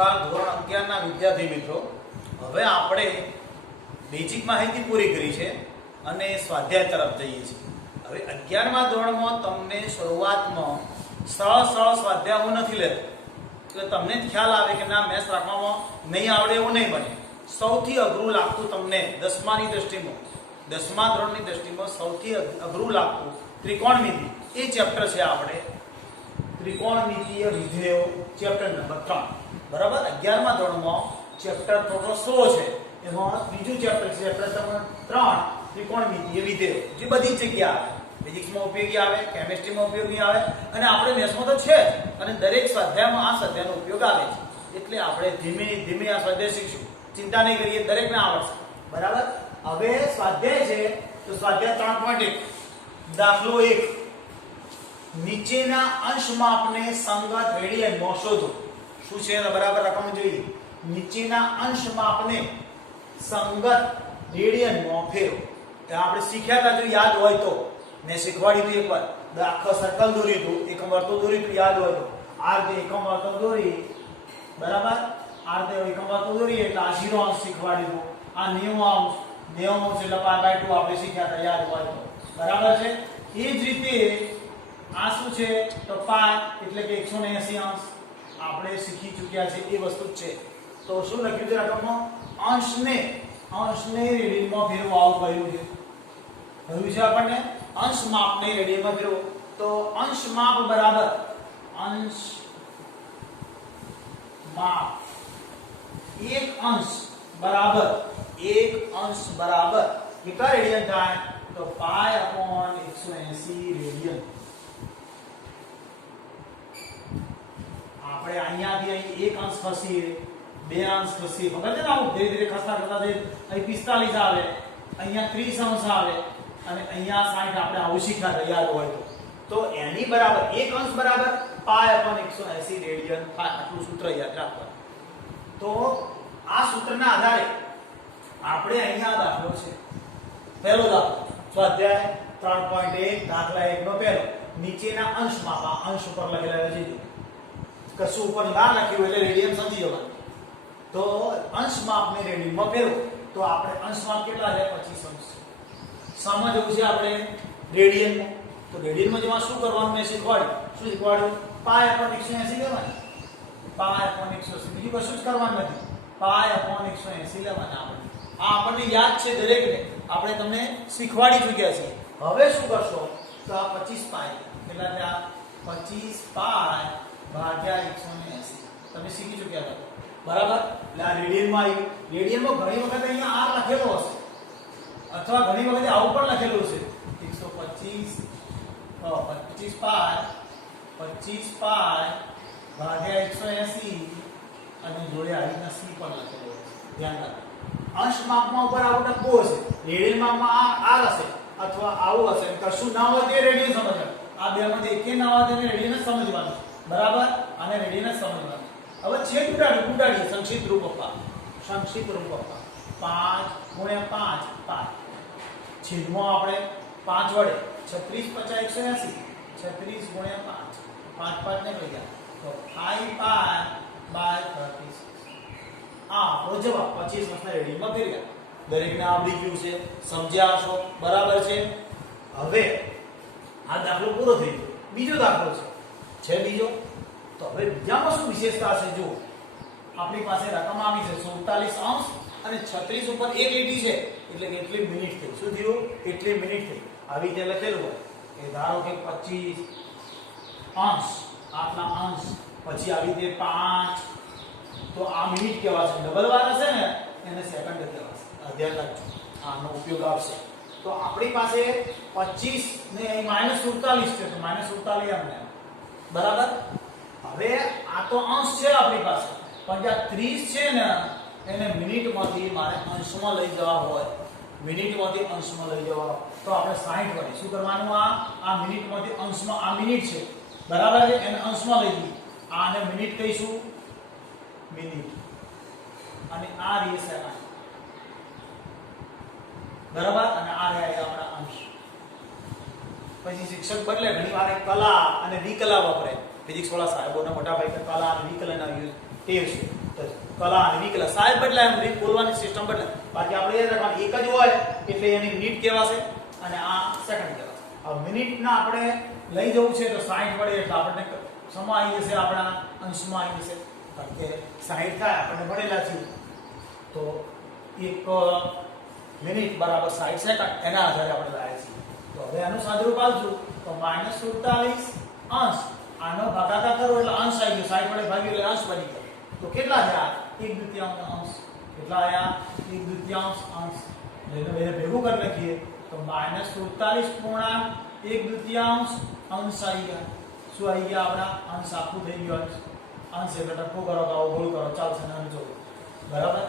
નમસ્કાર ધોરણ 11 ના વિદ્યાર્થી મિત્રો, હવે આપણે બેઝિક માહિતી પૂરી કરી છે અને સ્વાધ્યાય તરફ જઈએ છીએ। હવે 11મા ધોરણમાં તમને શરૂઆતમાં સરળ સ્વાધ્યાય હું નથી લેતો, એટલે તમને જ ખ્યાલ આવે કે ના મેથ્સ રાખવામાં નહીં આવડે એવું નહીં બને। સૌથી અઘરું લાગતું તમને 10માની દ્રષ્ટિમાં 10મા ધોરણની દ્રષ્ટિમાં સૌથી અઘરું લાગતું ત્રિકોણમિતિ એ ચેપ્ટર છે આપણે ત્રિકોણમિતિય વિધેયો ચેપ્ટર નંબર 3 બરાબર। 11મા ધોરણમાં ચેપ્ટર થોડો સ્લો છે, એમાં બીજું ચેપ્ટર છે ચેપ્ટર નંબર 3 ત્રિકોણમિતિય વિધેયો, જે બધી જગ્યાએ આવે, ફિઝિક્સમાં ઉપયોગી આવે, કેમિસ્ટ્રીમાં ઉપયોગી આવે અને આપણે મેથ્સમાં તો છે અને દરેક સ્વાધ્યાયમાં આ સ્વાધ્યાયનો ઉપયોગ આવે છે, એટલે આપણે ધીમે ધીમે આ સ્વાધ્યાય શીખશું, ચિંતા નહીં કરીએ, દરેકને આવડશે બરાબર। હવે સ્વાધ્યાય છે તો સ્વાધ્યાય 3.1 દાખલો 1 નીચેના અંશ માપને સંગત રેડિયનમાં શોધો। શું છે બરાબર રકમ જોઈએ, નીચેના અંશ માપને સંગત રેડિયનમાં ફેરવો। એ આપણે શીખ્યા હતા, જો યાદ હોય તો મેં શીખવાડી હતું એકવાર, આખો સર્કલ દોર્યું હતું, એકમ વર્તુળ દોર્યું હતું, યાદ હોય તો આ રીતે એકમ વર્તુળ દોરી બરાબર, આ રીતે એકમ વર્તુળ દોરી એટલે આ 0 અંશ શીખવાડી હતું, આ 90 અંશ એટલે π/2 આપણે શીખ્યા હતા, યાદ હોય તો બરાબર છે। એ જ રીતે આ શું છે તો પાઈ એટલે કે 180 અંશ આપણે શીખી ચૂક્યા છે, એ વસ્તુ જ છે। તો શું લખ્યું છે રકમમાં, અંશને રેડિયનમાં ફેરવો, આવું કહ્યું છે, કહ્યું છે આપણને અંશ માપને રેડિયનમાં ફેરવો। તો અંશ માપ બરાબર અંશ માપ એક અંશ બરાબર કેટલા રેડિયન થાય તો π/180 રેડિયન। આપણે અહીંયાથી અહીં એક અંશ ખસીએ, બે અંશ ખસીએ, ખબર છે ને, આવું ધીરે ધીરે ખસતા ખસતા અહીં 45 આવે, અહીંયા 30 અંશ આવે અને અહીંયા 60 આપણે આવું શીખ્યા યાદ હોય તો એની બરાબર એક અંશ બરાબર π/180 રેડિયન થાય, આટલું સૂત્ર યાદ રાખવાનું। તો આ સૂત્રના આધારે આપણે અહીંયા દાખલો છે, પહેલો દાખલો સ્વાધ્યાય 3.1 દાખલા 1 નો પહેલો, નીચેના અંશ માપ, આ અંશ ઉપર લખેલા છે, કશું ઉપર ના લખ્યું એટલે રેડિયન સમજી જવાનું। તો અંશ માપને રેડિયનમાં ફેરવો, તો આપણે અંશ માપ કેટલા છે 25 અંશ સમજવું છે આપણે રેડિયનમાં। તો રેડિયનમાં જેમાં શું કરવાનું મેં શીખવાડ્યું, શું શીખવાડ્યું, π/180 લેવાની, π/180, બીજું કશું જ કરવાનું નથી, π/180 લેવાના આપણે, આ આપણને યાદ છે દરેકને, આપણે તમને શીખવાડી ચૂક્યા છીએ। હવે શું કરશો તો આ 25 પાઈ કેટલા થયા, 25 પાઈ ભાગ્યા 180 તમે શીખી ચૂક્યા હતા બરાબર। એટલે આ રેડિયનમાં આવ્યું, રેડિયનમાં ઘણી વખત અહીંયા r લખેલો હશે અથવા ઘણી વખત આવું પણ લખેલું છે 125 પાઈ ભાગ્યા 180 અને જોડે આવી રીતના c પણ લખેલો હશે, ધ્યાન રાખો। અંશ માપમાં ઉપર આવો ટપકો હશે, રેડિયન માપમાં આ r હશે અથવા આવું હશે, કશું ના હોય તે રેડિયન સમજવાનું, આ બે માંથી એકે ના હોય તેને રેડિયન જ સમજવાનું બરાબર, અને રેડિયન જ સમજવાનું। હવે છેદ ઉડાડીએ, સંક્ષિપ્ત રૂપ આપવા 5 × 5 છેદમાં આપણે 5 વડે 36 × 180, 36 × 5 5 ને લઈ ગયા તો 5π/36 આ આપણો જવાબ 25 અંશના રેડિયનમાં ફેરવ્યા, દરેકને આવડી ગયું છે, સમજ્યા હશો બરાબર છે। હવે આ દાખલો પૂરો થઈ ગયો, બીજો દાખલો છે બીજો, તો હવે બીજામાં શું વિશેષતા છે, જો આપણી પાસે રકમ આવી છે 47 અંશ અને 36 ઉપર એક લીટી છે, એટલે કે કેટલી મિનિટ થઈ, શું થયું કેટલી મિનિટ થઈ, આવી રીતે લખેલું હોય કે ધારો કે 25 અંશ આટલા અંશ પછી આવી રીતે 5, તો આ મિનિટ કહેવાશે, ડબલ વાર હશે ને એને સેકન્ડ કહેવાશે, ધ્યાન રાખજો, આનો ઉપયોગ આવશે। તો આપણી પાસે 25 ને અહીં -47 છે, તો -47 આમને બરાબર। હવે આ તો અંશ છે આપણી પાસે, પણ જે 30 છે ને એને મિનિટમાંથી મારે અંશમાં લઈ જવા હોય, મિનિટમાંથી અંશમાં લઈ જવા તો આપણે 60 વડે શું કરવાનું, આ મિનિટમાંથી અંશમાં, આ મિનિટ છે બરાબર છે, એને અંશમાં લઈ જઈએ, આને મિનિટ કહીશું મિનિટ, અને આ રહી સેકન્ડ બરાબર, અને આ રહ્યા આપણા અંશ। પછી શિક્ષક બદલે ઘણી વાર કલા અને વિકલા વાપરે, ફિઝિક્સ વાળા સાહેબોને મોટા ભાઈ કલા અને વિકલનના ટેવ છે, તો કલા અને વિકલા સાહેબ બદલાય એમ રીત બોલવાની સિસ્ટમ બદલાય બાકી આપણે યાદ રાખવાનું એક જ હોય એટલે એની મિનિટ કહેવાશે અને આ સેકન્ડ કહેવાશે હવે મિનિટના આપણે લઈ જવું છે તો 60 મળે એટલે આપણને સમા આવી જશે આપણા અંશમાં આવી જશે કારણ કે 60 થાય આપણને ભણેલા છે તો 1 મિનિટ બરાબર 60 સેકન્ડ એના આધારે આપણે લાવ્યા છીએ તો હવે આનું સાદુરૂપ આપજો તો -47 અંશ આનો ભાગાકાર કરો એટલે અંશ આવી ગયો 60 વડે ભાગ્યો એટલે અંશ બની ગયો તો કેટલા થયા 1/2 અંશ કેટલા આયા 1/2 અંશ એટલે બે ભેગું કરી નાખીએ તો -47.1/2 અંશ આવી ગયા શું આવી ગયા આપણા અંશ આખું થઈ ગયું અંશ એટલે ટપકો કરો તો ગોળ કરો ચાલશે ને જો બરાબર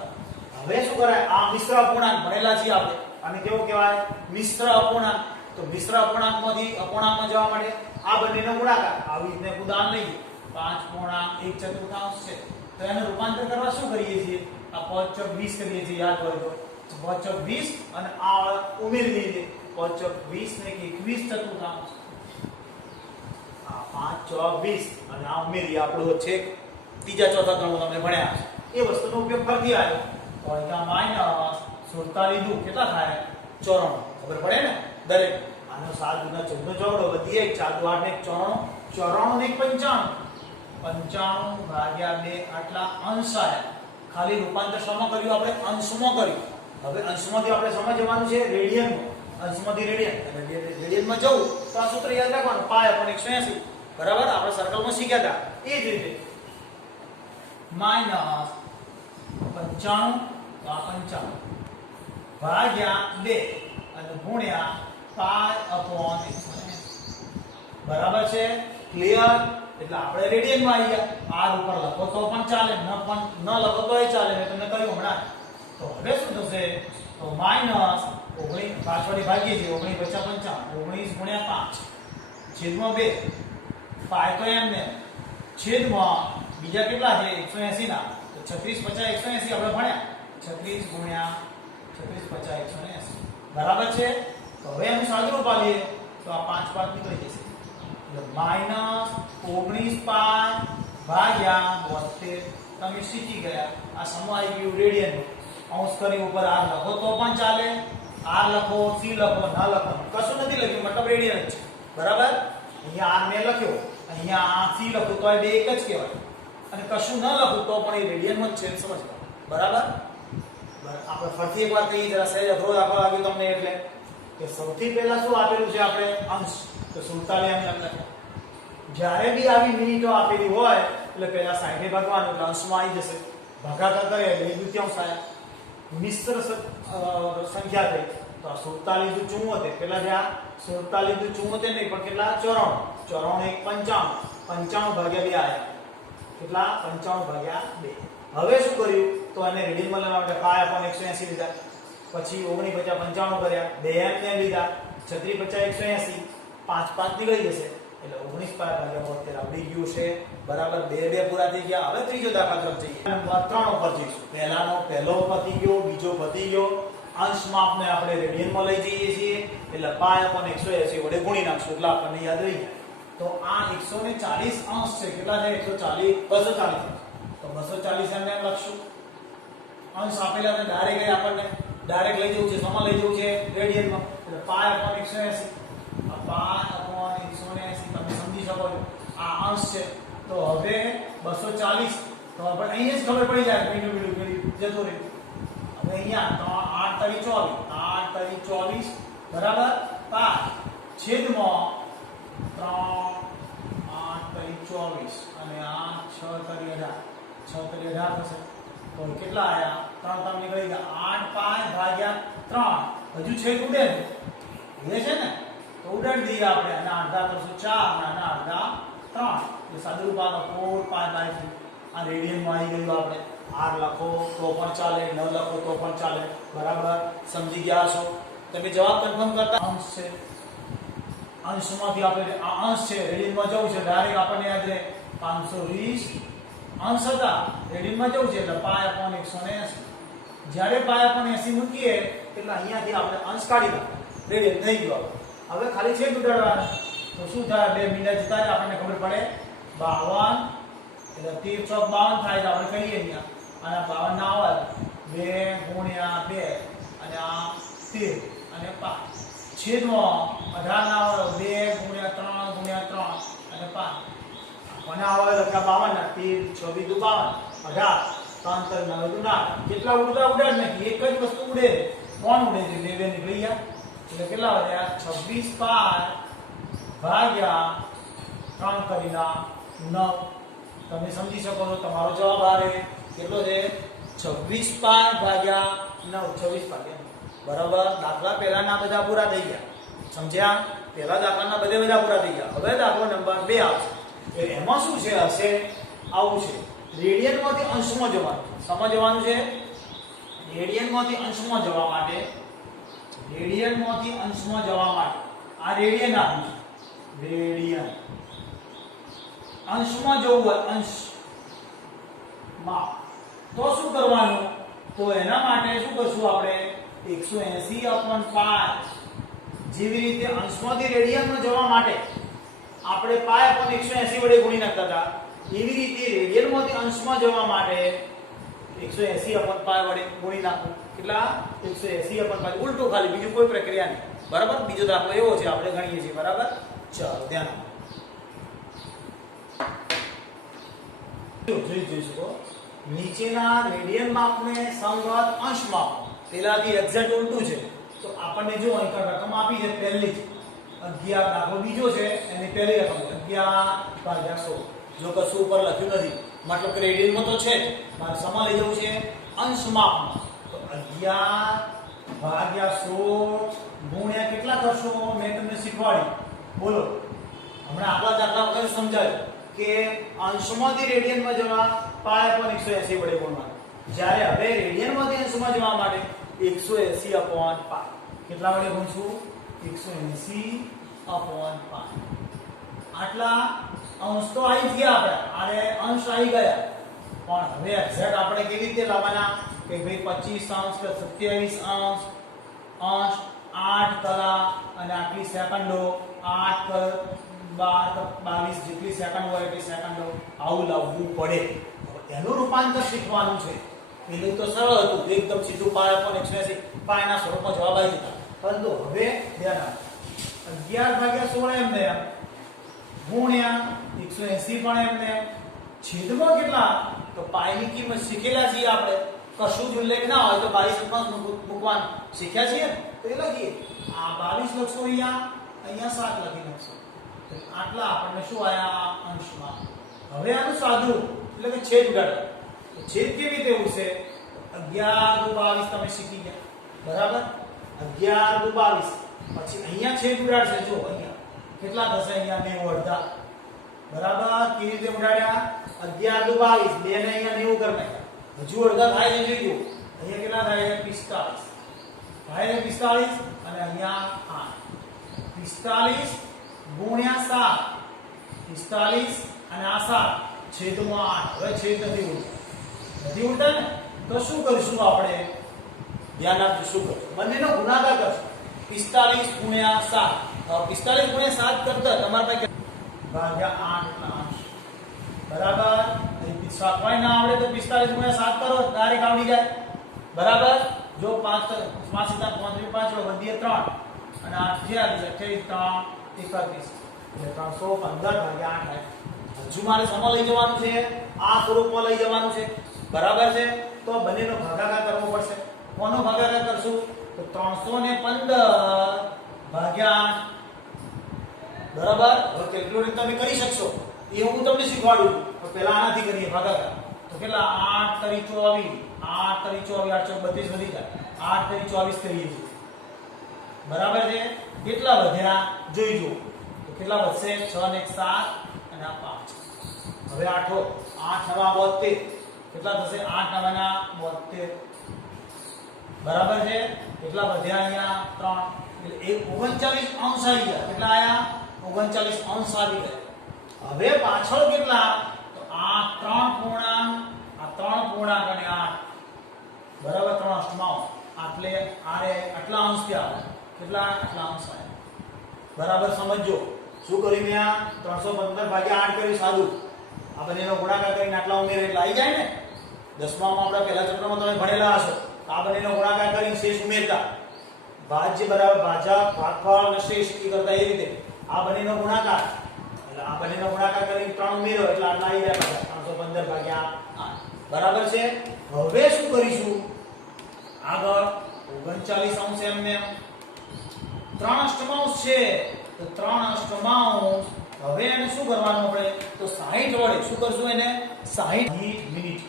હવે શું કરાય આ મિશ્ર અપૂર્ણાંક ભણેલા છીએ આપણે અને કેવો કહેવાય મિશ્ર અપૂર્ણાંક તો મિશ્ર અપૂર્ણાંકમાંથી અપૂર્ણાંકમાં જવા માટે આ બંનેનો ગુણાકાર આવી રીતે ઉદાહરણ લઈએ 5.1/4 છે તો એને રૂપાંતર કરવા શું કરીએ છીએ આ પદ ચોક 20 કરીએ છીએ યાદ હોય તો પદ ચોક 20 અને આ ઉમેરી દઈએ પદ ચોક 20 ને 21/4 આ 5 ચોક 20 અને આ ઉમેરી આપણો છે ત્રીજા ચોથા ક્રમ તમને ભણ્યા છે એ વસ્તુનો ઉપયોગ ફરીથી આવ્યો તો અહીંયા -47 કેટલા થાય 94 ખબર પડે ને દરેક આનો 7 ગુણ્યા 14 ચોગડો વધી 1 4 8 ને 94 ને 95 ભાગ્યા 2 આટલા અંશ આયા ખાલી રૂપાંતર શેમાં કર્યું આપણે અંશમાં કર્યું હવે અંશમાંથી આપણે સમજવાનું છે રેડિયનમાં અંશમાંથી રેડિયનમાં જવું તો આ સૂત્ર યાદ રાખવાનું પાય upon 180 બરાબર આપણે સર્કલમાં શીખ્યા હતા એ જ રીતે -95 ભાગ્યા 2 અને ગુણ્યા પાય upon 180 બરાબર છે ક્લિયર એટલે આપણે રેડિયનમાં આવી ગયા r ઉપર લખો તો પણ ચાલે ન લખો તોય ચાલે મેં તમને કહ્યું હમણાં તો હવે શું થશે તો -19 પાછળથી ભાગીએ છીએ 19 × 55 19 × 5 છેદમાં 2 પાય તો એમને છેદમાં બીજા કેટલા છે 180 ના તો 36 50 180 આપણે ભણ્યા 36 × 36 50 180 બરાબર છે તો હવે એનું સાદુરૂપ આલીએ તો આ 5 5 નીકળી જશે એટલે -19 પાય ભાગ્યા 72 તમે શીખી ગયા આ સમય આવી ગયું રેડિયન અંશ કરી ઉપર r લખો તો પણ ચાલે r લખો c લખો ના લખો કશું નથી લખ્યું મતલબ રેડિયન જ છે બરાબર અહીંયા r મેં લખ્યો અહીંયા આ c લખું તો બે એક જ કહેવાય અને કશું ન લખું તો પણ એ રેડિયનમાં જ છે સમજવા બરાબર આપણે ફરીથી એકવાર કહીએ જરા સહેજ અઘરો દાખલો આવ્યો તમને એટલે કે સૌથી પહેલા શું આપેલું છે આપણે અંશ તો 47 એમ લખ્યા જ્યારે બી આવી મિનિટો આપેલી હોય એટલે પહેલા 60 ભાગવાનું એટલે અંશમાં આવી જશે ભાગાકાર કરે એટલે 1/2 થાય મિશ્ર સંખ્યા થઈ તો 47 × 74 પેલા જે આ 47 × 74 નહીં પણ કેટલા 94 95 ભાગ્યા 2 આયા કેટલા 55 ભાગ્યા 2 હવે શું કર્યું તો આને રેડિયનમાં લેવા માટે પાય upon 180 લીધા પછી 19 × 55 કર્યા 2 એમ ને લીધા 36 × 180 5 5 નીકળી જશે એટલે 19 પાય ભાગ્યા 72 આવડી ગયું છે બરાબર 2 2 પૂરા થઈ ગયા હવે ત્રીજો દાખલા તરફ જઈએ ત્રણ ઉપર જઈશું પહેલો પતી ગયો બીજો પતી ગયો અંશ માપને આપણે રેડિયનમાં લઈ જઈએ છીએ એટલે પાય upon 180 વડે ગુણી નાખશું એટલે આપણને યાદ રહી જાય તો આ 140 અંશ છે કેટલા છે 240 તો 240 એમ લખશું અંશ આપેલા ને ડાયરેક્ટ લઈ જવું છે સમા લઈ જવું છે રેડિયનમાં એટલે પાય upon 180 આ પાય upon 180 તમે સમજી શકો છો આ અંશ છે તો હવે 240 તો આપણે અહીંયા જ ખબર પડી જાય બીજું જતો રહે હવે અહીંયા 8 × 24 બરાબર પાય છેદમાં 3 8 × 24 અને આ 6 × 18 થશે તો કેટલા આયા 3 3 નીકળી ગયા 8 પાય ભાગ્યા 3 હજુ છેદ ઉડે છે ને તો ઉડાડી દઈએ આપણે અને અડધા કરશું 4 અને અડધા 3 એટલે સાદુરૂપ આનો 4 પાય બાય 3 આ રેડિયનમાં આવી ગયું આપણે r લખો તો પણ ચાલે ન લખો તો પણ ચાલે બરાબર સમજી ગયા છો તમે જવાબ કન્ફર્મ કરતા અંશ છે અંશમાંથી આપણે આ અંશ છે રેડિયનમાં જવું છે ડાયરેક્ટ આપણને યાદ રહે 520 અંશ હતા રેડિયનમાં જવું છે એટલે પાય upon 180 જ્યારે પાય upon 80 મૂકીએ એટલે અહીંયાથી આપણે અંશ કાઢી નાખો રેડિયન થઈ ગયો હવે ખાલી છેદ ઉડાડવાનો તો શું થાય 2 મિનિટ જતા આપણને ખબર પડે 52 એટલે 13 ચોક 52 થાય તો આપણે કહીએ અહીંયા અને 52 ના આવે 2 ગુણ્યા 2 અને આ 13 અને 5 છેદમાં 18 ના આવે 2 ગુણ્યા 3 ગુણ્યા 3 અને 5 કોને આવે લખ્યા 52 ના 13 26 52 18 3 9 ના કેટલા ઉડતા ઉડે નહીં એક જ વસ્તુ ઉડે કોણ ઉડે છે 11 નીકળી ગયા એટલે કેટલા વધ્યા 26 pi ભાગ્યા 3 કરીના 9 તમે સમજી શકો છો તમારો જવાબ આવે કેટલો છે 26 pi ભાગ્યા 9 26 ભાગ્યા બરાબર દાખલા પહેલાના બધા પૂરા થઈ ગયા સમજ્યા પહેલા દાખલાના બધા પૂરા થઈ ગયા હવે દાખલો નંબર 2 આવશે એમાં શું છે હશે આવું છે રેડિયનમાંથી અંશમાં જવાનું સમજવાનું છે રેડિયનમાંથી અંશમાં જવા માટે આ રેડિયન આપ્યું છે રેડિયન અંશમાં જવું હોય અંશમાં તો શું કરવાનું તો એના માટે શું કરશું આપણે 180/π જેવી રીતે અંશમાંથી રેડિયનમાં જવા માટે આપણે π/180 વડે ગુણી નાખતા હતા એવી રીતે રેડિયનમાંથી અંશમાં જવા માટે 180/π વડે ગુણી નાખવું કેટલા 180/π ઉલટું ખાલી બીજું કોઈ પ્રક્રિયા નહીં બરાબર બીજો દાખલો એવો છે આપણે ગણીએ છીએ બરાબર ચાલો ધ્યાન આપો જોઈ શકો નીચેના રેડિયન માપને સંગત અંશ માપ પેલાથી એક્ઝેક્ટ ઉલટું છે તો આપણને જો અહીં રકમ આપી છે પહેલી 11 દાખલો બીજો છે એની પહેલી રકમ 11/100 જો કશું ઉપર લખ્યું નથી મતલબ કે રેડિયનમાં તો છે મારે સમા લઈ જવું છે અંશ માપમાં તો 11/100 ગુણ્યા કેટલા કરશો મેં તમને શીખવાડ્યું બોલો હમણાં આગલા દાખલા વખતે સમજાવ્યું કે અંશમાંથી રેડિયનમાં જવા π/180 વડે ગુણવાનું જ્યારે હવે રેડિયનમાંથી અંશમાં જવા માટે 180/π કેટલા વડે ગુણશું 180/π આટલા અંશ તો આવી ગયા આપણે આરે અંશ આવી ગયા પણ હવે એક્ઝેક્ટ આપણે કેવી રીતે લાવવાના કે ભાઈ 25 અંશ કે 27 અંશ અંશ 8 કલાક અને આટલી સેકન્ડો 8 12 22 જેટલી સેકન્ડ હોય એટલી સેકન્ડો આવું લાવવું પડે એનું રૂપાંતર શીખવાનું છે પેલું તો સરળ હતું એકદમ સીધું π/180 પાયના સ્વરૂપમાં જવાબ આવી જતા પરંતુ હવે ધ્યાન આપો 11/16 એમને ગુણ્યા 180 પણ એમને છેદમાં કેટલા તો પાઈની કિંમત શીખેલા છીએ આપણે કશું જ ઉલ્લેખ ના હોય તો 22 મૂકવાનું શીખ્યા છીએ તો એ લખીએ આ 22 લખશો અહીંયા 7 લખી નાખશો આટલા આપણને શું આયા અંશમાં હવે આનું સાદું એટલે કે છેદ ઉડાડો તો છેદ કેવી રીતે ઉડશે 11/22 તમે શીખી ગયા બરાબર 11/22 પછી અહીંયા છેદ ઉડાડશે જો અહીંયા કેટલા થશે અહીંયા 90 અડધા બરાબર કેવી રીતે ઉડાડ્યા 11/22 બે ને અહીંયા 90 કરી નાખ્યા હજુ અડધા થાય છે જોજો અહીંયા કેટલા થાય 45 થાય 45 અને અહીંયા 8 45 ગુણ્યા 7 45 અને આ 7 છેદમાં 8 હવે છેદ નથી ઉડતા ને તો શું કરીશું આપણે ધ્યાન આપજો શું કરીશું બંનેનો ગુણાકાર કરશું 45 ગુણ્યા 7 45 ગુણ્યા 7 કરતા તમારા પાસે ભાગ્યા 8 ના અંશ બરાબર અહીં કોઈ ના આવડે તો 45 ગુણ્યા 7 કરો ડાયરેક્ટ આવડી જાય બરાબર જો 5 5 7 5 વધીએ 3 અને 8 થયા 28 3 31 એટલે 315 ભાગ્યા 8 થાય હજુ મારે સમા લઈ જવાનું છે આ સ્વરૂપમાં લઈ જવાનું છે બરાબર છે તો બંનેનો ભાગાકાર કરવો પડશે કોનો ભાગાકાર કરશું તો 315 ભાગ્યા 8 બરાબર હવે કેલ્ક્યુલેટર તમે કરી શકશો એ હું તમને શીખવાડું તો પહેલા આનાથી કરીએ ભાગાકાર તો કેટલા 8 તરી 24 32 વધી જાય 8 તરી 24 કરીએ છીએ બરાબર છે કેટલા વધ્યા જોઈ જુઓ તો કેટલા વધશે 6 ને 7 અને આ 5 હવે 8 72 કેટલા થશે 8 9 72 બરાબર છે કેટલા વધ્યા અહીંયા 3 એટલે 39 અંશ આવી ગયા કેટલા આયા 39 અંશ આવી ગયા હવે પાછળ કેટલા તો આ 3 પૂર્ણાંક અને 8 બરાબર 3 અષ્ટમાંશ એટલે આટલા અંશ થયા કેટલા આટલા અંશ આવ્યા બરાબર સમજો શું કર્યું મેં આ 315 ભાગ્યા 8 કર્યું સાદું આ બંનેનો ગુણાકાર કરીને આટલા ઉમેરે એટલે આવી જાય ને દસમામાં આપણા પહેલા ચેપ્ટરમાં તમે ભણેલા હશો આ બંનેનો ગુણાકાર કરીને શેષ ઉમેરતા ભાજ્ય બરાબર ભાજક ભાગફળ અને શેષ એ કરતા એ રીતે આ બંનેનો ગુણાકાર એટલે આ બંનેનો ગુણાકાર કરીને 3 ઉમેરો એટલે આટલા આવી જાય પાછા 315 ભાગ્યા 8 બરાબર છે હવે શું કરીશું આગળ 39 અંશ એમને 3 અષ્ટમાંશ છે તો 3 અષ્ટમાંશ હવે એને શું કરવાનું આપણે તો 60 વડે શું કરશું એને 60 મિનિટ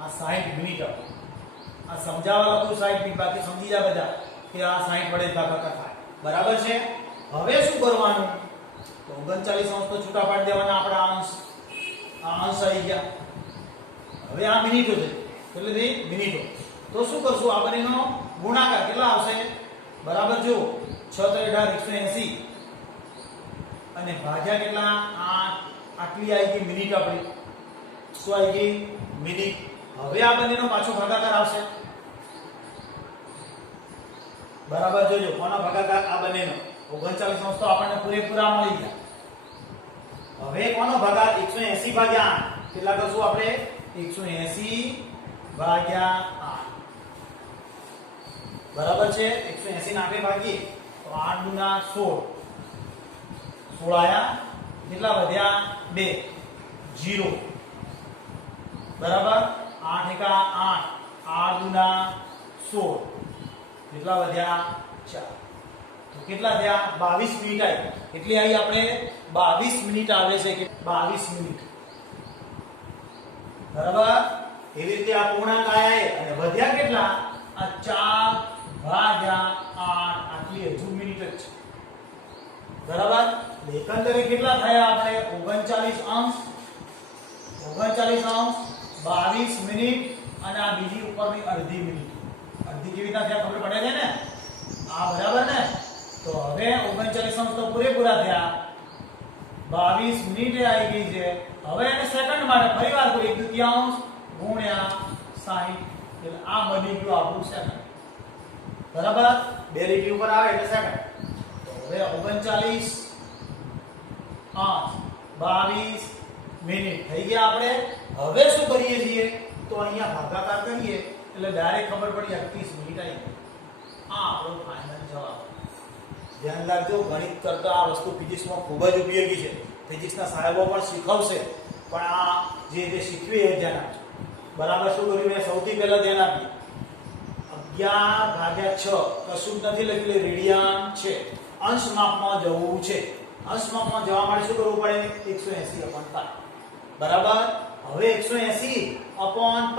આ 60 મિનિટ આ સમજાવવા લખું 60 મિનિટ બાકી સમજી જા બધા કે આ 60 વડે ભાગાકાર થાય બરાબર છે હવે શું કરવાનું તો 39 અંશ તો છૂટા પાડી દેવાના આપણા અંશ આ અંશ આવી ગયા હવે આ મિનિટો છે એટલે તે મિનિટો તો શું કરશું આ બંનેનો ગુણાકાર કેટલા આવશે બરાબર જો 6 * 180 અને ભાગ્યા કેટલા 8 આટલી આવી ગઈ મિનિટ આપણી શું આવી ગઈ મિનિટ હવે આ બંનેનો પાછો ભાગાકાર આવશે બરાબર જોજો કોનો ભાગાકાર આ બંનેનો 39 અંશ તો આપણને પૂરેપૂરા મળી ગયા હવે કોનો ભાગાકાર 180 ભાગ્યા 8 કેટલા કરશું આપણે 180 ભાગ્યા 8 બરાબર છે 180 ને 8 ભાગીએ તો 8 ગુણા 16 આયા કેટલા વધ્યા 2 0 બરાબર 8 એકા 8 8 ગુણા 16 કેટલા વધ્યા 4 તો કેટલા થયા 22 મિનિટ આવી કેટલી આવી આપણે 22 મિનિટ આવે છે કે 22 મિનિટ બરાબર એવી રીતે આ પૂર્ણાંક આયા અને વધ્યા કેટલા આ 4 ભાગ્યા 8 આટલી હજુ મિનિટ જ છે બરાબર એકંદરે કેટલા થયા આપણે 39 અંશ 22 મિનિટ અને આ બીજી ઉપરની અડધી મિનિટ અડધી કેવી રીતે થયા ખબર પડે છે ને આ બરાબર ને તો હવે 39 અંશ તો પૂરેપૂરા થયા 22 મિનિટ આવી ગઈ છે હવે એને સેકન્ડ માટે ફરીવાર કોઈ 1/2 ગુણ્યા 60 એટલે આ બની ગયું આપણું સેકન્ડ બરાબર બે લીટી ઉપર આવે એટલે સેકન્ડ તો હવે 39 અંશ 22 મિનિટ થઈ ગયા આપણે હવે શું કરીએ છીએ તો અહીંયા ભાગાકાર કરીએ એટલે ડાયરેક્ટ ખબર પડી 38 મિનિટ આવી આ આપણો ફાઇનલ જવાબ ધ્યાન રાખજો ગણિત કરતા આ વસ્તુ ફિઝિક્સમાં ખૂબ જ ઉપયોગી છે ફિઝિક્સના સાહેબો પણ શીખવશે પણ આ જે શીખવી એ ધ્યાન આપજો બરાબર શું કર્યું મેં સૌથી પહેલા ધ્યાન આપ્યું 11/6 કશું જ નથી લખેલું રેડિયન છે અંશ માપમાં જવું છે અંશ માપમાં જવા માટે શું કરવું પડે 180/π બરાબર હવે 180/π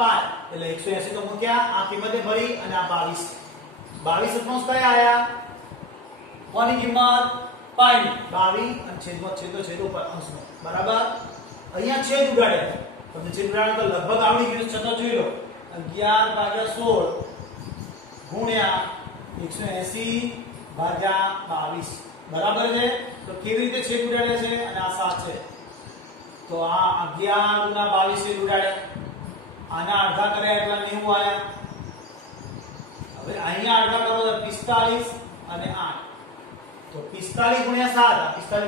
એટલે 180 તો મૂક્યા આ કિંમતે ભરી અને આ 22 અંશ કયા આયા કોની કિંમત પાઈ 22 અને છેદમાં છેદ ઉપર અંશનો બરાબર અહીંયા છેદ ઉડાડે તમને છેદ ઉડાડે તો લગભગ આવડી ગયું છતાં જોઈ લો 11/16 ગુણ્યા 180/22 બરાબર છે તો કેવી રીતે છેદ ઉડાડે છે અને આ 7 છે તો આ 11 ગુણ્યા 22 છેદ ઉડાડે આના અડધા કર્યા એટલે 90 આયા હવે અહીંયા અડધા કરો તો 45 અને 8 તો 45 ગુણ્યા 7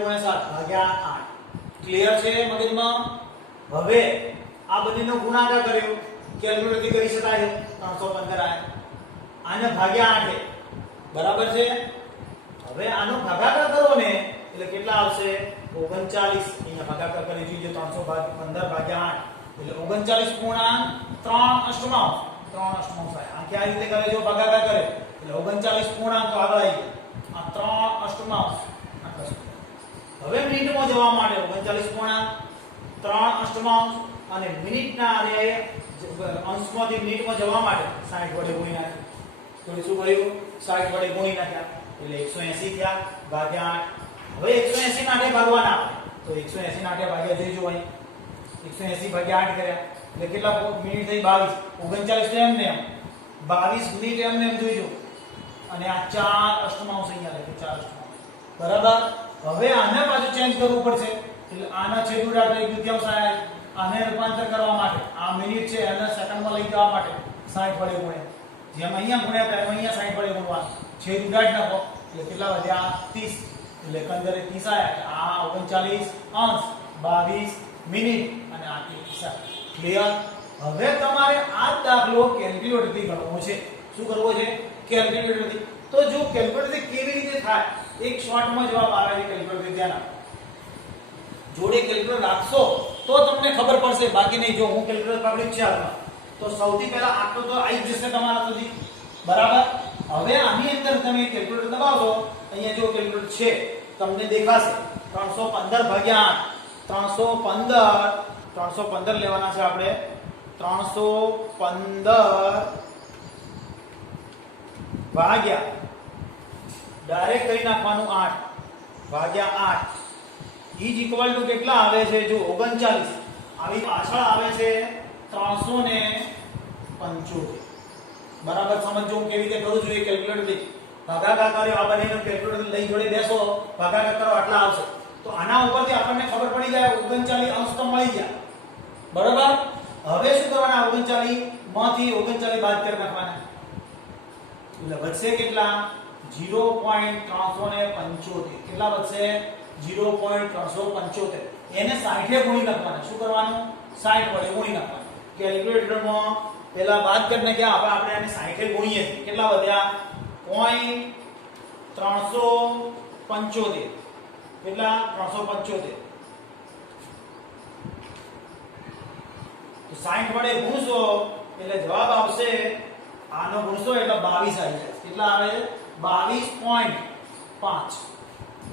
ભાગ્યા 8 ક્લિયર છે મગજમાં હવે આ બંનેનો ગુણાકાર કર્યો કેલ્ક્યુલેટરથી કરી શકાય 315 આયા આને ભાગ્યા 8 બરાબર છે હવે આનો ભાગાકાર કરો ને એટલે કેટલા આવશે 39 અહીંયા ભાગાકાર કરી દીજો 315 ભાગ્યા 8 એટલે 39 પૂર્ણાંક 3 અષ્ટમાંશ આયા આ કઈ રીતે કરે જો ભાગાકાર કરે એટલે 39 પૂર્ણાંક તો આગળ આવી ગયો આ 3 અષ્ટમાંશ હવે મિનિટમાં જવા માટે 39 પૂર્ણાંક 3 અષ્ટમાંશ અને મિનિટના અને અંશમાંથી મિનિટમાં જવા માટે 60 વડે ગુણી નાખ્યા તો શું કર્યું 60 વડે ગુણી નાખ્યા એટલે 180 થયા ભાગ્યા 8 હવે 180 ના 8 ભાગવાના તો 180 ના 8 ભાગ્યા જોઈજો અહીં 180 ભાગ્યા 8 કર્યા એટલે કેટલા મિનિટ થઈ 22 39 એમ ને 22 મિનિટ એમ ને જોઈજો અને આ 4 અષ્ટમાંશ અહીંયા લખ્યું 4 અષ્ટમાંશ બરાબર હવે આને પાછું ચેન્જ કરવું પડશે એટલે આના છેદ ઉડાડો 1/2 આયા આને રૂપાંતર કરવા માટે આ મિનિટ છે એને સેકન્ડમાં લઈ જવા માટે 60 વડે ગુણ્યા જેમ અહીંયા ગુણ્યા તેમ અહીંયા 60 વડે ગુણવા છેદ ઉડાડી નાખો એટલે કેટલા વધ્યા 30 એટલે એકંદરે 30 આયા આ 39 અંશ 22 મિનિટ અને આ સેકન્ડ. ક્લિયર? હવે તમારે આ દાખલો કેલ્ક્યુલેટરથી ગણવો છે. શું કરવો છે? કેલ્ક્યુલેટરથી. તો જો કેલ્ક્યુલેટરથી કેવી રીતે થાય, એક શોર્ટમાં જવાબ આવે છે કેલ્ક્યુલેટરથી. ધ્યાન આપો. જોડે કેલ્ક્યુલેટર રાખશો તો તમને ખબર પડશે, બાકી નહીં. જો હું કેલ્ક્યુલેટર પકડી છે હાથમાં, તો સૌથી પહેલા આટલો તો આવી જ જશે તમારા સુધી. બરાબર? હવે આની અંદર તમે કેલ્ક્યુલેટર દબાવશો, અહીંયા જો કેલ્ક્યુલેટર છે તમને દેખાશે 315 ભાગ્યા 315 લેવાના છે આપણે. 315 ભાગ્યા ડાયરેક્ટ કરી નાખવાનું 8 ભાગ્યા 8 ઇઝ ઇક્વલ ટુ કેટલા આવે છે? જો 39. આવી પાછળ આવે છે 375. બરાબર સમજો હું કેવી રીતે કરું છું એ કેલ્ક્યુલેટર થી. ભાગાકાર કર્યો, આ બંનેનો કેલ્ક્યુલેટર લઈ જોડે બેસો, ભાગાકાર કરો, આટલા આવશે. તો આના ઉપરથી આપણને ખબર પડી જાય 39 અંશ તો મળી ગયા. બરાબર? હવે શું કરવાના? 39 માંથી 39 બાદ કરી નાખવાના. એટલે વધશે કેટલા? 0.375. કેટલા વધશે? 0.375. એને 60 એ ગુણી નાખવાના. શું કરવાનું? 60 વડે ગુણી નાખવાના. કેલ્ક્યુલેટરમાં પેલા બાદ કરીને ક્યાં આપણે આને 60 એ ગુણીએ. કેટલા વધ્યા? 0.375. કેટલા? 375. તો 60 વડે ગુણશો એટલે જવાબ આવશે, આનો ગુણશો એટલે 22 આવી જાય. કેટલા આવે? 22.5.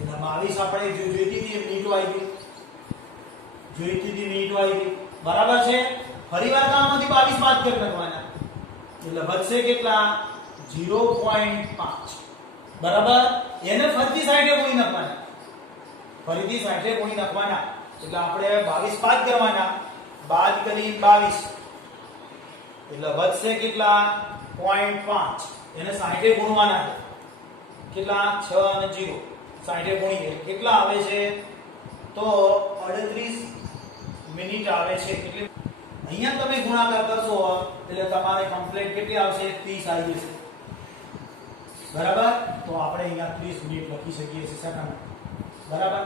એટલે 22 આપણે જોઈતી હતી મિનિટો આવી ગઈ. જોઈતી હતી મિનિટો આવી ગઈ. બરાબર છે? ફરીવાર આમાંથી 22 બાદ કરી નાખવાના. એટલે વધશે કેટલા? 0.5. બરાબર? એને ફરીથી 60 એ ગુણી નાખવાના. ફરીથી 60 એ ગુણી નાખવાના. એટલે આપણે 22 બાદ કરવાના. બાદ કરી 22 એટલે વધશે કેટલા? 0.5. એને 60 એ ગુણવાના છે. કેટલા? 6 અને 0 60 એ ગુણીએ કેટલા આવે છે? તો 38 મિનિટ આવે છે. એટલે અહીંયા તમે ગુણાકાર કરશો એટલે તમારે કમ્પ્લીટ કેટલી આવશે? 30 આવી જશે. બરાબર? તો આપણે અહીંયા 30 મિનિટ લખી શકીએ છીએ સેકન્ડ. બરાબર?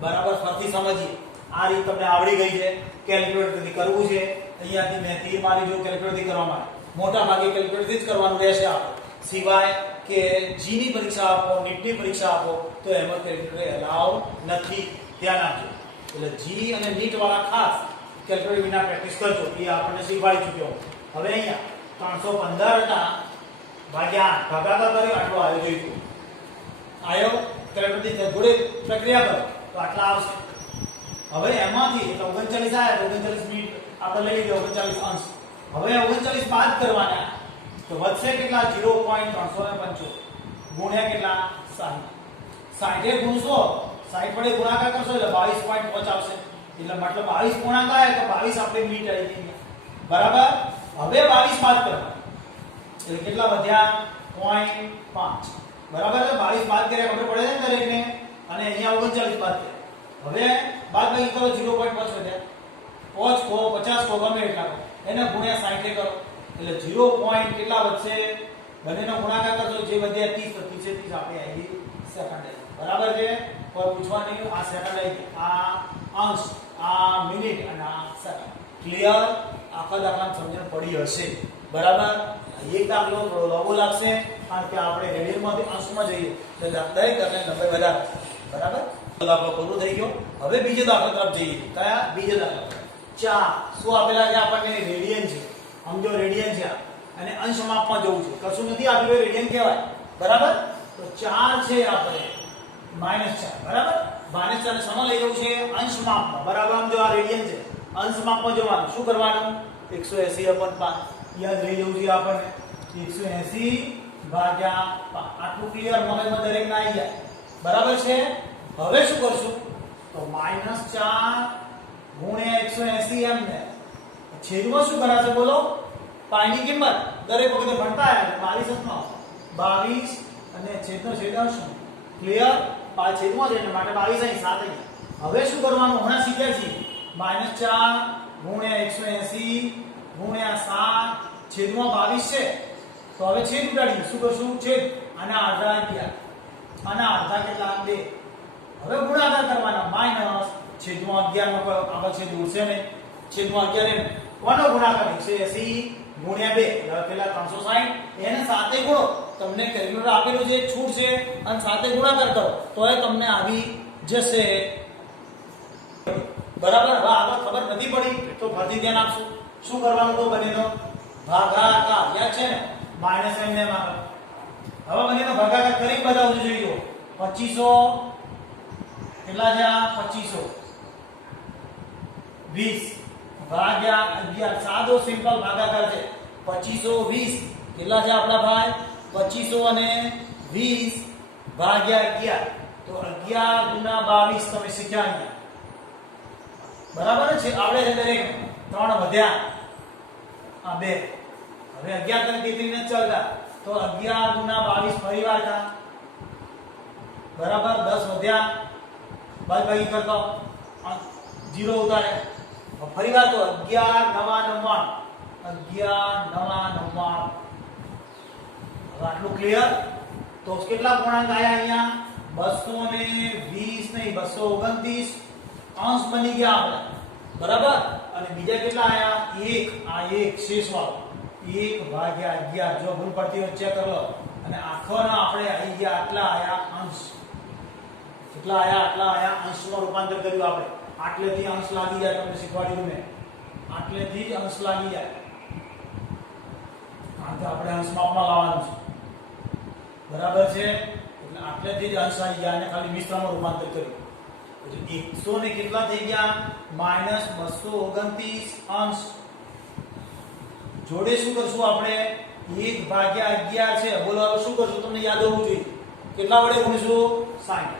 બરાબર ફરીથી સમજીએ. આ રીત તમને આવડી ગઈ છે. કેલ્ક્યુલેટરથી કરવું છે. અહીંયાથી મેં તીર મારી જો કેલ્ક્યુલેટરથી કરવા માટે. મોટા ભાગે કેલ્ક્યુલેટરથી જ કરવાનું રહેશે આપણે. સિવાય કે જી ની પરીક્ષા આપો, નીટ ની પરીક્ષા આપો તો એમાં કેલ્ક્યુલેટર એલાઉ નથી. ધ્યાન આપજો. એટલે જી અને નીટ વાળા ખાસ કેલ્ક્યુલેટર વિના પ્રેક્ટિસ કરજો. એ આપણને શીખવાડી ચૂક્યો. હવે અહીંયા 315 હતા ભાગ્યા 8 ભાગાકાર કર્યો, આટલો આવ્યો જોઈતું. આયો કેલ્ક્યુલેટરથી જોડે પ્રક્રિયા કરો તો આટલા આવશે. હવે એમાંથી 39 આયા તો 39 મિનિટ આપણે લઈ લીધો, 39 અંશ. હવે 39 બાદ કરવાના તો વધશે કેટલા? 0.375 ગુણ્યા કેટલા? 60. 60 એ ગુણશો, 60 વડે ગુણાકાર કરશો એટલે 22.5 આવશે. એટલે મતલબ 22 ગુણાકાર આવે તો 22 આપણે મિનિટ આવી ગઈ. બરાબર? હવે 22 બાદ કરવાના એટલે કેટલા વધ્યા? 0.5. બરાબર? 22 બાદ કર્યા ખબર પડે છે ને દરેકને. અને અહીંયા 39 બાદ કર્યા. હવે બાદ બાકી કરો 0.5 વધ્યા. 5 કો 50 કો ગમે એટલા કરો. એને ગુણ્યા 60 કરો એટલે 0. કેટલા વધશે? બંનેનો ગુણાકાર કરશો જે વધ્યા 30 તો 30 આપણે આવી ગઈ સેકન્ડ. બરાબર છે? કોઈ પૂછવા નહીં. આ સેકન્ડ આવી ગઈ, આ અંશ, આ મિનિટ અને આ સેકન્ડ. ક્લિયર? આખા દાખલાની સમજણ પડી હશે. બરાબર? એક દાખલો થોડો લાંબો લાગશે કારણ કે આપણે રેડિયનમાંથી અંશમાં જઈએ એટલે દરેક દાખલાની લંબાઈ વધારે. બરાબર? દાખલો પૂરો થઈ ગયો. હવે બીજો દાખલા તરફ જઈએ. કયા? બીજો દાખલો. 4 શું આપેલા છે આપણને? રેડિયન છે. સમજો રેડિયન છે અને અંશ માપમાં જવું છે. કશું નથી આપેલું, રેડિયન કહેવાય. બરાબર? તો 4 છે આપણે -4. બરાબર? -4 ને સમા લઈ જવું છે અંશ માપમાં. બરાબર? સમજો આ રેડિયન છે, અંશ માપમાં જવાનું. શું કરવાનું? 180/5 યાદ રહી જવું છે આપણને. 180 ભાગ્યા 5. આટલું ક્લિયર મગજમાં દરેક ના આવી જાય. બરાબર છે? હવે શું કરશું? તો -4 ગુણ્યા 180 એમ ને છેદમાં શું કરાશે બોલો? પાઈની કિંમત દરેક વખતે ભણતા આવ્યા 22 અને છેદનો છેદ અંશનો. ક્લિયર? આ છેદમાં છે એટલે માટે 22 અહીં 7 અહીં. હવે શું કરવાનું? હમણાં શીખ્યા છીએ. -4 ગુણ્યા 180 ગુણ્યા 7 છેદમાં 22 છે. તો હવે છેદ ઉડાડીએ. શું કરશું? છેદ. આના અડધા ગયા. આના અડધા કેટલા? 2. હવે ગુણાકાર કરવાના. છેદમાં 11 માં આગળ છેદ ઉડશે નહીં. છેદમાં 11 એમ કોનો ગુણાકાર 180 ગુણ્યા 2 એટલે પેલા 360 એને સાથે ગુણો. તમને કેલ્ક્યુલેટર આપેલું છે છૂટ છે અને સાથે ગુણાકાર કરો તો એ તમને આવી જશે. બરાબર. હવે આગળ ખબર નથી પડી તો ફરીથી ધ્યાન આપશું. શું કરવાનું તો બંનેનો ભાગાકાર યાદ છે ને માઈનસ એમને માં. હવે બંનેનો ભાગાકાર કરી બતાવજો. જોઈએ 2500 કેટલા છે આ 2520 ભાગ્યા 11. સાદો સિમ્પલ ભાગાકાર છે. 2520 કેટલા છે આપણા ભાઈ 2500 અને 20 ભાગ્યા 11 તો 11 ગુણા 22 તમે શીખ્યા અહીંયા. બરાબર છે આવડે છે દરેક. 3 વધ્યા આ 2. હવે 11 અને 33 ને ચાલતા તો 11 ગુણા 22 ફરીવાર કા બરાબર 10 વધ્યા બાદબાકી કરતો 0 ઉતારે ફરીવાર તો 11 નવા 99 11 નવા 99. હવે આટલું ક્લિયર. તો કેટલા પૂર્ણાંક આયા અહીંયા 220 નહીં 229 અંશ બની ગયા આપણે. બરાબર. અને બીજા કેટલા આયા 1. આ 1 શેષવાળો 1 ભાગ્યા 11. જો ભૂલ પડતી હોય ચેક કરી લો. અને આખોના આપણે આવી ગયા આટલા આયા અંશ. કેટલા આયા આટલા આયા અંશમાં રૂપાંતર કર્યું આપણે. આટલેથી અંશ લાગી જાય. તમને શીખવાડ્યું મેં. આટલેથી જ અંશ લાગી જાય. કારણ કે આપણે અંશ માપમાં લાવવાનું છે. બરાબર છે. એટલે આટલેથી જ અંશ આવી ગયા અને ખાલી મિશ્રમાં રૂપાંતર કર્યું. એટલે 100 ને કેટલા થઈ ગયા -229 અંશ. જોડે શું કરશું આપણે 1 ભાગ્યા 11 છે. બોલો હવે શું કરશું તમને યાદ હોવું જોઈએ. કેટલા વડે ગુણીશું 60.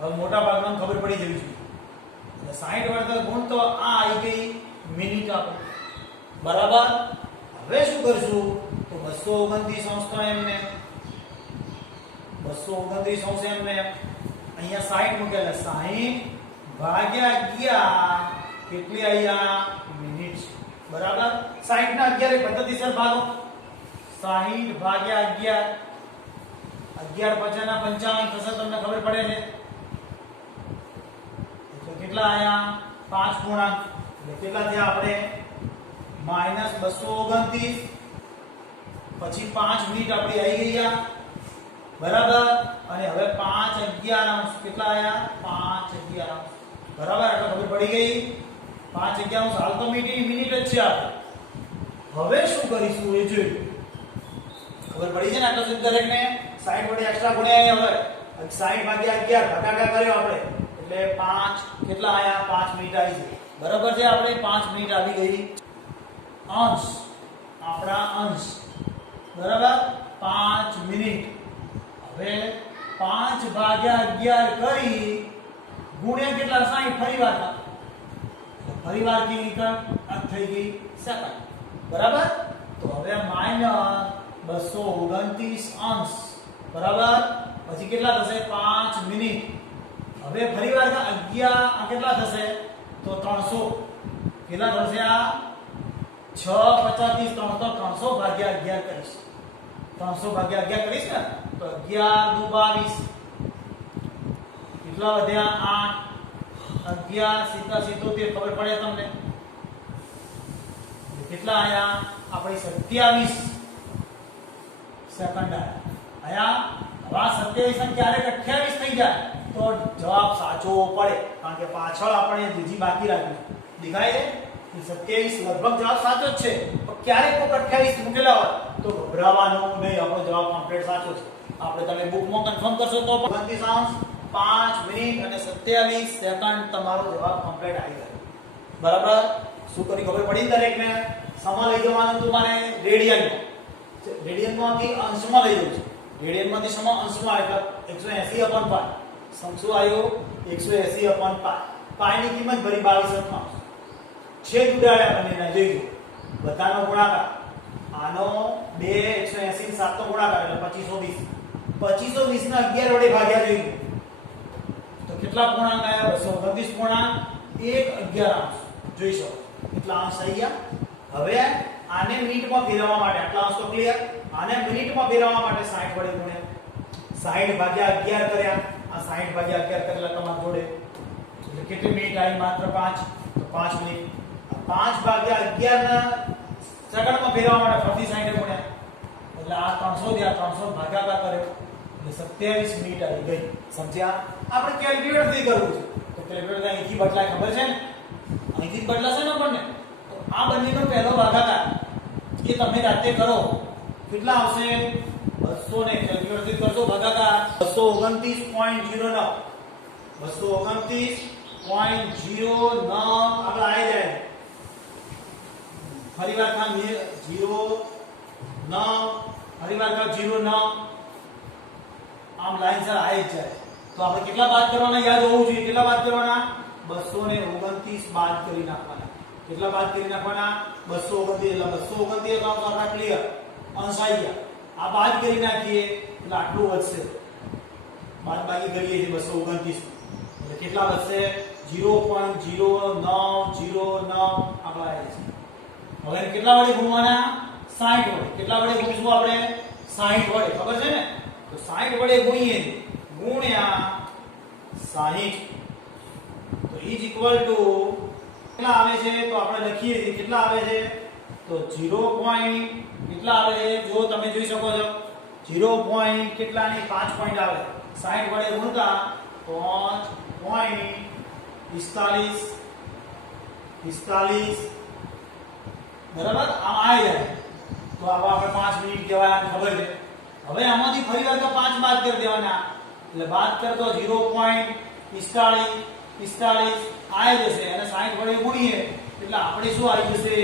હવે મોટા ભાગમાં ખબર પડી જવી જોઈએ. 60 વડે ગુણ તો આ આવી ગઈ મિનિટ આપણે. બરાબર. હવે શું કરશું તો 229 અંશ તો એમને 229 અંશ એમને અહીંયા 60 મૂકેલા 60 ભાગ્યા 11 કેટલી આયા મિનિટ. બરાબર. 60 ના 11 પદ્ધતિસર ભાગો. 60 ભાગ્યા 11 11 50 ના 55 થશે. તમને ખબર પડે છે. તો કેટલા આયા 5 પૂર્ણાંક. એટલે કેટલા થયા આપણે -229 પછી 5 મિનિટ આપણી આવી ગયા. બરાબર. અને હવે 5 11 અંશ કેટલા આયા 5 11 અંશ. બરાબર. એટલે ખબર પડી ગઈ 5 11 અંશ. હાલ તો મિનિટ જ છે આપણે. હવે શું કરીશું એ જોઈએ. ખબર પડી છે ને આટલો સુધી દરેકને 60 વડે એક્સ્ટ્રા ગુણ્યા. હવે 60 ભાગ્યા 11 ભાગાકાર કર્યો આપણે એટલે 5 કેટલા આયા 5 મિનિટ આવી છે. બરાબર છે. આપણે 5 મિનિટ આવી ગઈ અંશ આપણા અંશ. બરાબર. 5 મિનિટ. હવે 5 ભાગ્યા 11 કરી ગુણ્યા કેટલા 60 ફરીવાર. ફરીવાર की નીકળ થઈ ગઈ સેકન્ડ. બરાબર. તો હવે -229 અંશ. બરાબર. પછી કેટલા થશે 5 મિનિટ. હવે ફરીવાર 11 આ કેટલા થશે તો 300. કેટલા થશે આ 6 25 300 ભાગ્યા 11 કરીશ. 300 ભાગ્યા 11 કરીશ ને તો 11 દુ 22 કેટલા વધ્યા 8 11 સીધા 77 ખબર પડે તમને. કેટલા આયા આપણે 27 સેકન્ડ આયા. હવે 27 અને ક્યારેક 28 થઈ જાય તો જવાબ સાચો પડે. કારણ કે પાછળ આપણે બીજી બાકી રાખ્યું દેખાય છે. 27 લગભગ જવાબ સાચો જ છે. પણ ક્યારેક કોક 28 મૂકેલા હોય તો ગભરાવાનું નહીં. આપણો જવાબ કમ્પ્લીટ સાચો છે. આપણે તમે બુકમાં કન્ફર્મ કરશો તો 29 અંશ 5 મિનિટ અને 27 સેકન્ડ તમારો જવાબ કમ્પ્લીટ આવી ગયો. બરાબર. શું કરી ખબર પડી દરેકને. સમા લઈ જવાનું તમારે રેડિયનમાં. રેડિયનમાંથી અંશમાં લઈ જવું છે. રેડિયનમાંથી સમા અંશમાં એટલે 180/π. સમ શું આવ્યો 180/π. પાઈ ની કિંમત ભરી 22 છેદ ઉડાડ્યા બંનેના જોઈજો. બધાનો ગુણાકાર. આનો 2 180 7 નો ગુણાકાર એટલે 2520. 2520 ના 11 વડે ભાગ્યા જોઈજો. તો કેટલા પૂર્ણાંક આવ્યા 229 પૂર્ણાંક 1/11 અંશ. જોઈ શકો કેટલા અંશ આવી ગયા. હવે આને મિનિટમાં ફેરવવા માટે આટલા અંશ તો ક્લિયર. આને મિનિટમાં ફેરવવા માટે 60 વડે ગુણ્યા 60 ભાગ્યા 11 કર્યા. આ 60 ભાગ્યા 11 કરેલા તમારા જોડે એટલે કેટલી મિનિટ આવી? માત્ર 5. તો 5 મિનિટ. 5 ભાગ્યા 11 ના સેકન્ડમાં ફેરવવા માટે ફરીથી 60 ગુણ્યા, એટલે આ 300 થી આ 300 ભાગાકાર કર્યો એટલે 27 મિનિટ આવી ગઈ. સમજ્યા? આપણે કેલ્ક્યુલેટર થી કરવું છે તો કેલ્ક્યુલેટર અહીંથી બદલાય, ખબર છે ને? અહીંથી જ બદલાશે ને આપણને. તો આ બંનેનો પહેલો ભાગાકાર એ તમે જાતે કરો. કેટલા આવશે? 200 ને કેલ્ક્યુલેટર થી કરશો ભાગાકાર 229.09. 229.09 આપણે આવી જાય. ફરી વાર કામ 0 ફરી વાર કામ 0 આમ લાઈન સર આવી જ જાય. તો આપણે કેટલા બાદ કરવાના યાદ હોવું જોઈએ? કેટલા બાદ કરવાના? 229 બાદ કરી નાખવાના. કેટલા બાદ કરી નાખવાના? 229. એટલે 229 તો આપણા ક્લિયર અંશ આવી ગયા. આ બાદ કરી નાખીએ એટલે આટલું વધશે. બાદ બાકી કરીએ છીએ 229. એટલે કેટલા વધશે? 0.0909 આપણા આવી છે. હવે એને કેટલા વડે ગુણવાના? 60 વડે. કેટલા વડે ગુણીશું આપણે? 60 વડે. ખબર છે ને? તો 60 વડે ગુણીએ ગુણ્યા 60 તો ઇઝ ઇક્વલ ટુ કેટલા આવે છે? તો આપણે લખીએ છીએ કેટલા આવે છે? તો 0. કેટલા આવે છે? જો તમે જોઈ શકો છો 0. કેટલાની 5 પોઈન્ટ આવે. 60 વડે ગુણતા 5.45 બરાબર આમ આવી જાય. તો આવા આપણે 5 મિનિટ કહેવાય, આને ખબર છે. હવે આમાંથી ફરી વાર તો 5 બાદ કરી દેવાના. એટલે બાદ કરતો 0.45 આવી જશે અને 60 વડે ગુણીએ એટલે આપણે શું આવી જશે?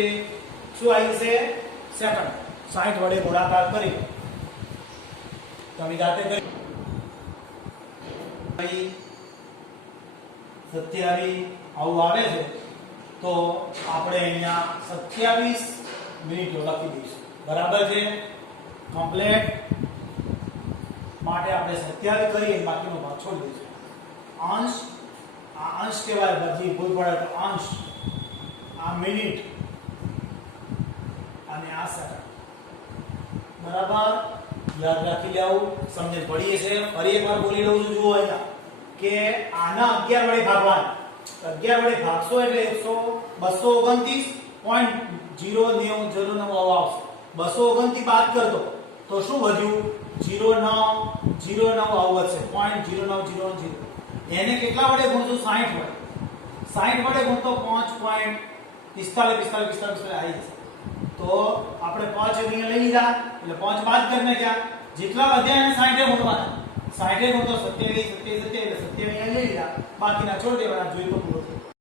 શું આવી જશે? સેકન્ડ. 60 વડે ગુણાકાર કરી તમે જાતે કરી 27 આવું આવે છે. તો આપણે અહીંયા 27 મિનિટો લખી દઈશું. બરાબર છે? કમ્પ્લીટ માટે આપણે 27 કરીએ બાકીનો ભાગ છોડી દઈશું. અંશ આ અંશ કહેવાય. બધી ભૂલ પડે તો અંશ, આ મિનિટ અને આ સેકન્ડ. બરાબર યાદ રાખી લેવું. સમજણ પડીએ છે? ફરી એકવાર બોલી લઉં છું. જુઓ અહીંયા કે આના 11 વડે ભાગવાના. 11 વડે ભાગશો એટલે 229.0909 આવશે. 229 બાદ કરતો તો શું વધ્યું? 0.09 આવું વધશે. 0.0900. એને કેટલા વડે ગુણશું? 60 વડે. 60 વડે ગુણતો 5.45 આવી જશે. તો આપણે 5 અહીંયા લઈ લીધા એટલે 5 બાદ કરી નાખ્યા. જેટલા વધ્યા એને 60 એ ગુણવાના. 60 એ ગુણતો 27 એટલે 27 અહીંયા લઈ લીધા. બાકીના છોડી દેવાના. જોઈ તો પૂરો થયો.